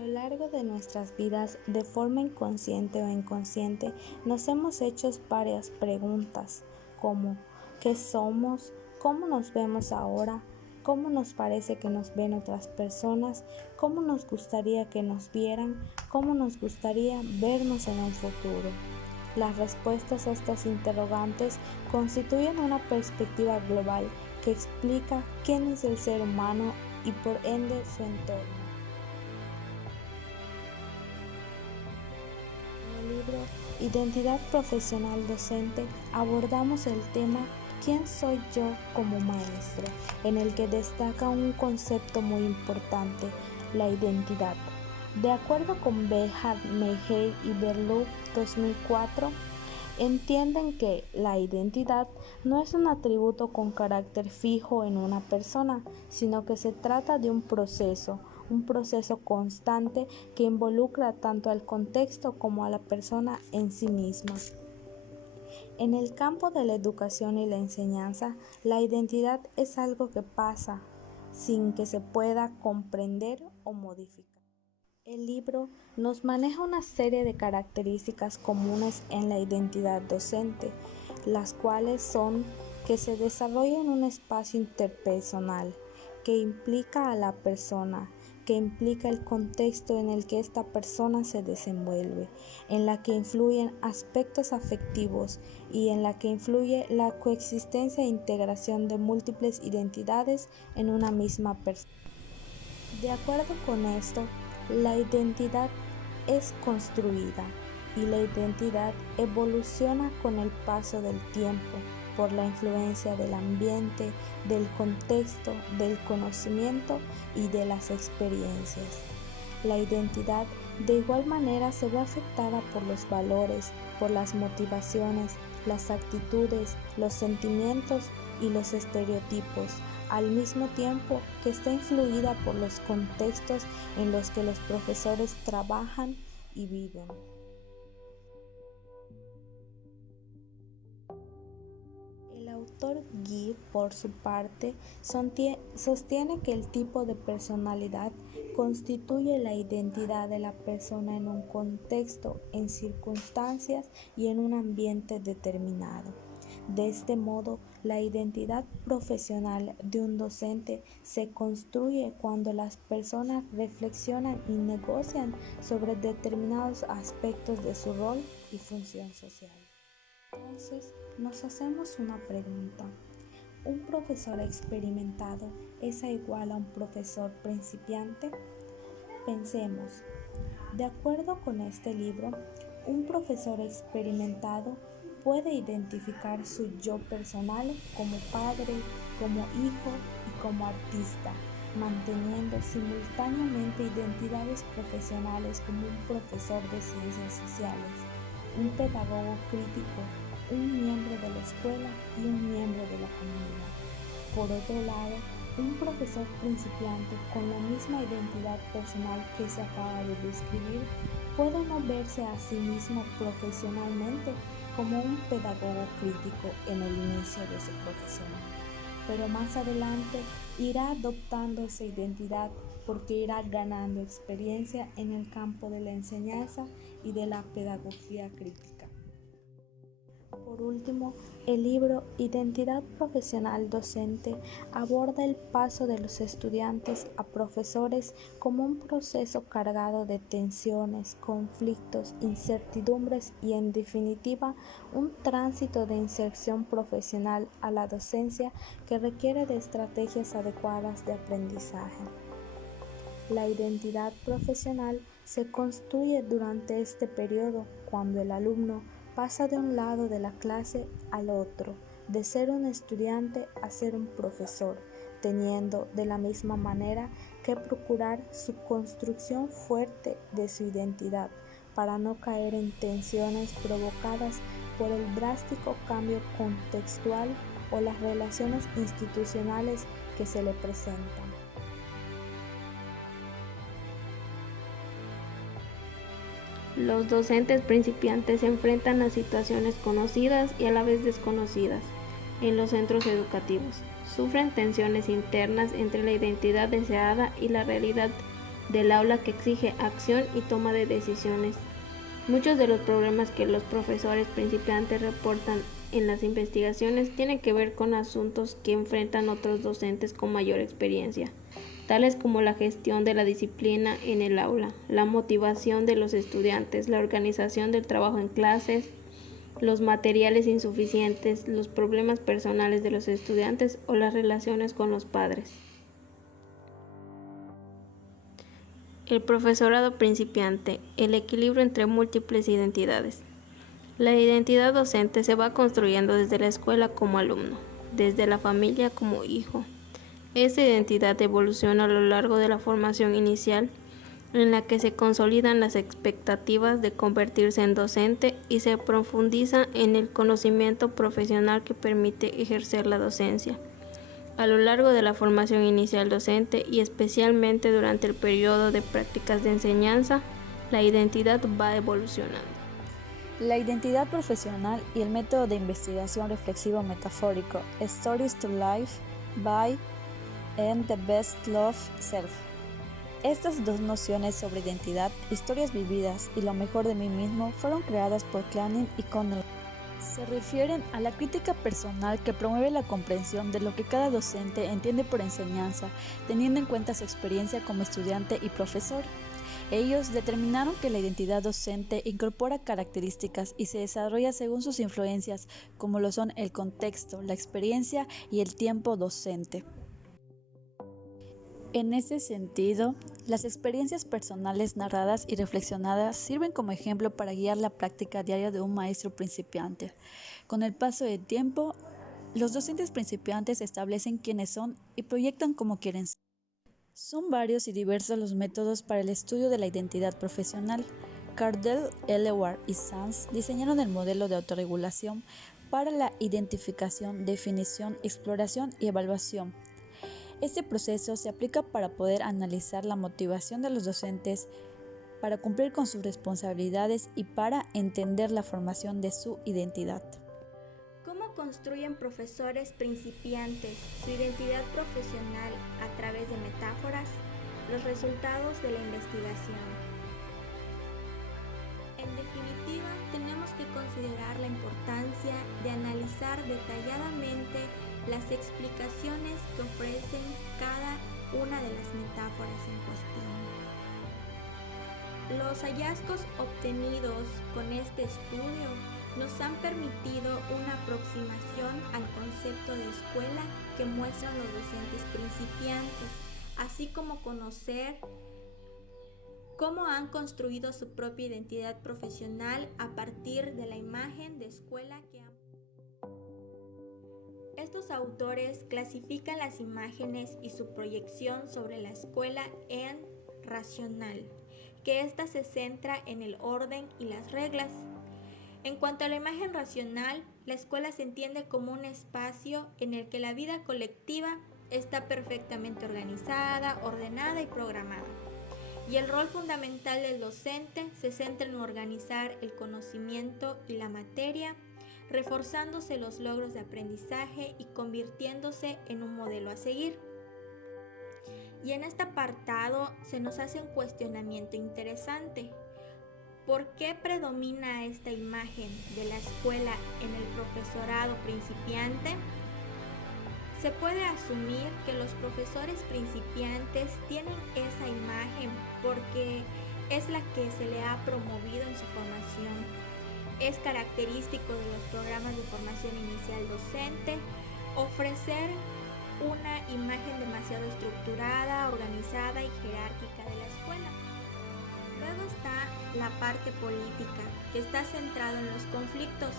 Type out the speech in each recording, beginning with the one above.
lo largo de nuestras vidas, de forma inconsciente o inconsciente, nos hemos hecho varias preguntas, como ¿qué somos? ¿Cómo nos vemos ahora? ¿Cómo nos parece que nos ven otras personas? ¿Cómo nos gustaría que nos vieran? ¿Cómo nos gustaría vernos en un futuro? Las respuestas a estas interrogantes constituyen una perspectiva global que explica quién es el ser humano y por ende su entorno. En el libro Identidad Profesional Docente abordamos el tema ¿Quién soy yo como maestro?, en el que destaca un concepto muy importante, la identidad. De acuerdo con Behar, Meijei y Berlou 2004, entienden que la identidad no es un atributo con carácter fijo en una persona, sino que se trata de un proceso constante que involucra tanto al contexto como a la persona en sí misma. En el campo de la educación y la enseñanza, la identidad es algo que pasa sin que se pueda comprender o modificar. El libro nos maneja una serie de características comunes en la identidad docente, las cuales son que se desarrolla en un espacio interpersonal, que implica a la persona, que implica el contexto en el que esta persona se desenvuelve, en la que influyen aspectos afectivos y en la que influye la coexistencia e integración de múltiples identidades en una misma persona. De acuerdo con esto, la identidad es construida y la identidad evoluciona con el paso del tiempo por la influencia del ambiente, del contexto, del conocimiento y de las experiencias. La identidad de igual manera se ve afectada por los valores, por las motivaciones, las actitudes, los sentimientos y los estereotipos, al mismo tiempo que está influida por los contextos en los que los profesores trabajan y viven. El autor Guy, por su parte, sostiene que el tipo de personalidad constituye la identidad de la persona en un contexto, en circunstancias y en un ambiente determinado. De este modo, la identidad profesional de un docente se construye cuando las personas reflexionan y negocian sobre determinados aspectos de su rol y función social. Entonces, nos hacemos una pregunta. ¿Un profesor experimentado es igual a un profesor principiante? Pensemos. De acuerdo con este libro, un profesor experimentado puede identificar su yo personal como padre, como hijo y como artista, manteniendo simultáneamente identidades profesionales como un profesor de ciencias sociales, un pedagogo crítico, un miembro de la escuela y un miembro de la comunidad. Por otro lado, un profesor principiante con la misma identidad personal que se acaba de describir puede no verse a sí mismo profesionalmente como un pedagogo crítico en el inicio de su profesión, pero más adelante irá adoptando esa identidad porque irá ganando experiencia en el campo de la enseñanza y de la pedagogía crítica. Por último, el libro Identidad Profesional Docente aborda el paso de los estudiantes a profesores como un proceso cargado de tensiones, conflictos, incertidumbres y, en definitiva, un tránsito de inserción profesional a la docencia que requiere de estrategias adecuadas de aprendizaje. La identidad profesional se construye durante este periodo cuando el alumno pasa de un lado de la clase al otro, de ser un estudiante a ser un profesor, teniendo de la misma manera que procurar su construcción fuerte de su identidad para no caer en tensiones provocadas por el drástico cambio contextual o las relaciones institucionales que se le presentan. Los docentes principiantes se enfrentan a situaciones conocidas y a la vez desconocidas en los centros educativos. Sufren tensiones internas entre la identidad deseada y la realidad del aula que exige acción y toma de decisiones. Muchos de los problemas que los profesores principiantes reportan en las investigaciones tienen que ver con asuntos que enfrentan otros docentes con mayor experiencia, tales como la gestión de la disciplina en el aula, la motivación de los estudiantes, la organización del trabajo en clases, los materiales insuficientes, los problemas personales de los estudiantes o las relaciones con los padres. El profesorado principiante, el equilibrio entre múltiples identidades. La identidad docente se va construyendo desde la escuela como alumno, desde la familia como hijo. Esta identidad evoluciona a lo largo de la formación inicial, en la que se consolidan las expectativas de convertirse en docente y se profundiza en el conocimiento profesional que permite ejercer la docencia. A lo largo de la formación inicial docente y especialmente durante el periodo de prácticas de enseñanza, la identidad va evolucionando. La identidad profesional y el método de investigación reflexivo metafórico Stories to Life by and the Best Love Self. Estas dos nociones sobre identidad, historias vividas y lo mejor de mí mismo fueron creadas por Clowney y Connell. Se refieren a la crítica personal que promueve la comprensión de lo que cada docente entiende por enseñanza, teniendo en cuenta su experiencia como estudiante y profesor. Ellos determinaron que la identidad docente incorpora características y se desarrolla según sus influencias, como lo son el contexto, la experiencia y el tiempo docente. En ese sentido, las experiencias personales narradas y reflexionadas sirven como ejemplo para guiar la práctica diaria de un maestro principiante. Con el paso del tiempo, los docentes principiantes establecen quiénes son y proyectan cómo quieren ser. Son varios y diversos los métodos para el estudio de la identidad profesional. Cardell, Eleward y Sanz diseñaron el modelo de autorregulación para la identificación, definición, exploración y evaluación. Este proceso se aplica para poder analizar la motivación de los docentes, para cumplir con sus responsabilidades y para entender la formación de su identidad. ¿Cómo construyen profesores principiantes su identidad profesional a través de metáforas? Los resultados de la investigación. En definitiva, tenemos que considerar la importancia de analizar detalladamente las explicaciones que ofrecen cada una de las metáforas en cuestión. Los hallazgos obtenidos con este estudio nos han permitido una aproximación al concepto de escuela que muestran los docentes principiantes, así como conocer cómo han construido su propia identidad profesional a partir de la imagen de escuela que han. Estos autores clasifican las imágenes y su proyección sobre la escuela en racional, que ésta se centra en el orden y las reglas. En cuanto a la imagen racional, la escuela se entiende como un espacio en el que la vida colectiva está perfectamente organizada, ordenada y programada. Y el rol fundamental del docente se centra en organizar el conocimiento y la materia, reforzándose los logros de aprendizaje y convirtiéndose en un modelo a seguir. Y en este apartado se nos hace un cuestionamiento interesante. ¿Por qué predomina esta imagen de la escuela en el profesorado principiante? Se puede asumir que los profesores principiantes tienen esa imagen porque es la que se le ha promovido en su formación. Es característico de los programas de formación inicial docente ofrecer una imagen demasiado estructurada, organizada y jerárquica de la escuela. Luego está la parte política, que está centrado en los conflictos.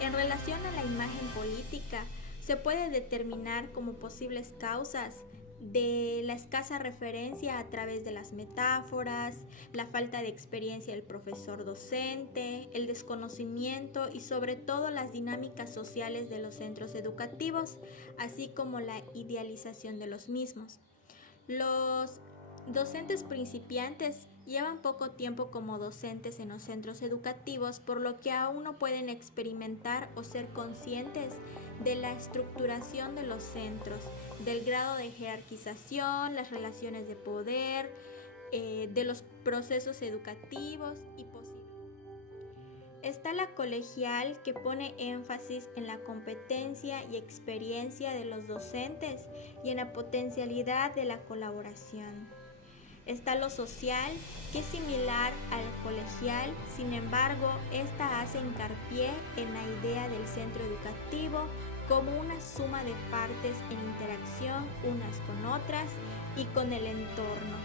En relación a la imagen política, se puede determinar como posibles causas de la escasa referencia a través de las metáforas, la falta de experiencia del profesor docente, el desconocimiento y sobre todo las dinámicas sociales de los centros educativos, así como la idealización de los mismos. Los docentes principiantes llevan poco tiempo como docentes en los centros educativos, por lo que aún no pueden experimentar o ser conscientes de la estructuración de los centros, del grado de jerarquización, las relaciones de poder, de los procesos educativos y posibles. Está la colegial, que pone énfasis en la competencia y experiencia de los docentes y en la potencialidad de la colaboración. Está lo social, que es similar al colegial, sin embargo, esta hace hincapié en la idea del centro educativo como una suma de partes en interacción unas con otras y con el entorno,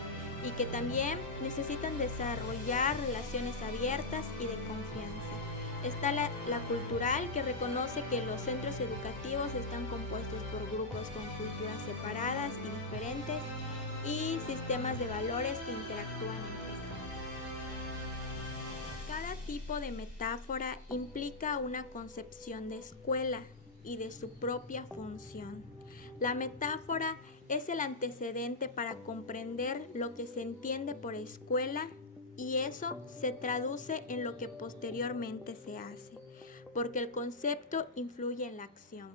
y que también necesitan desarrollar relaciones abiertas y de confianza. Está la cultural, que reconoce que los centros educativos están compuestos por grupos con culturas separadas y diferentes y sistemas de valores que interactúan entre sí. Cada tipo de metáfora implica una concepción de escuela y de su propia función. La metáfora es el antecedente para comprender lo que se entiende por escuela, y eso se traduce en lo que posteriormente se hace, porque el concepto influye en la acción.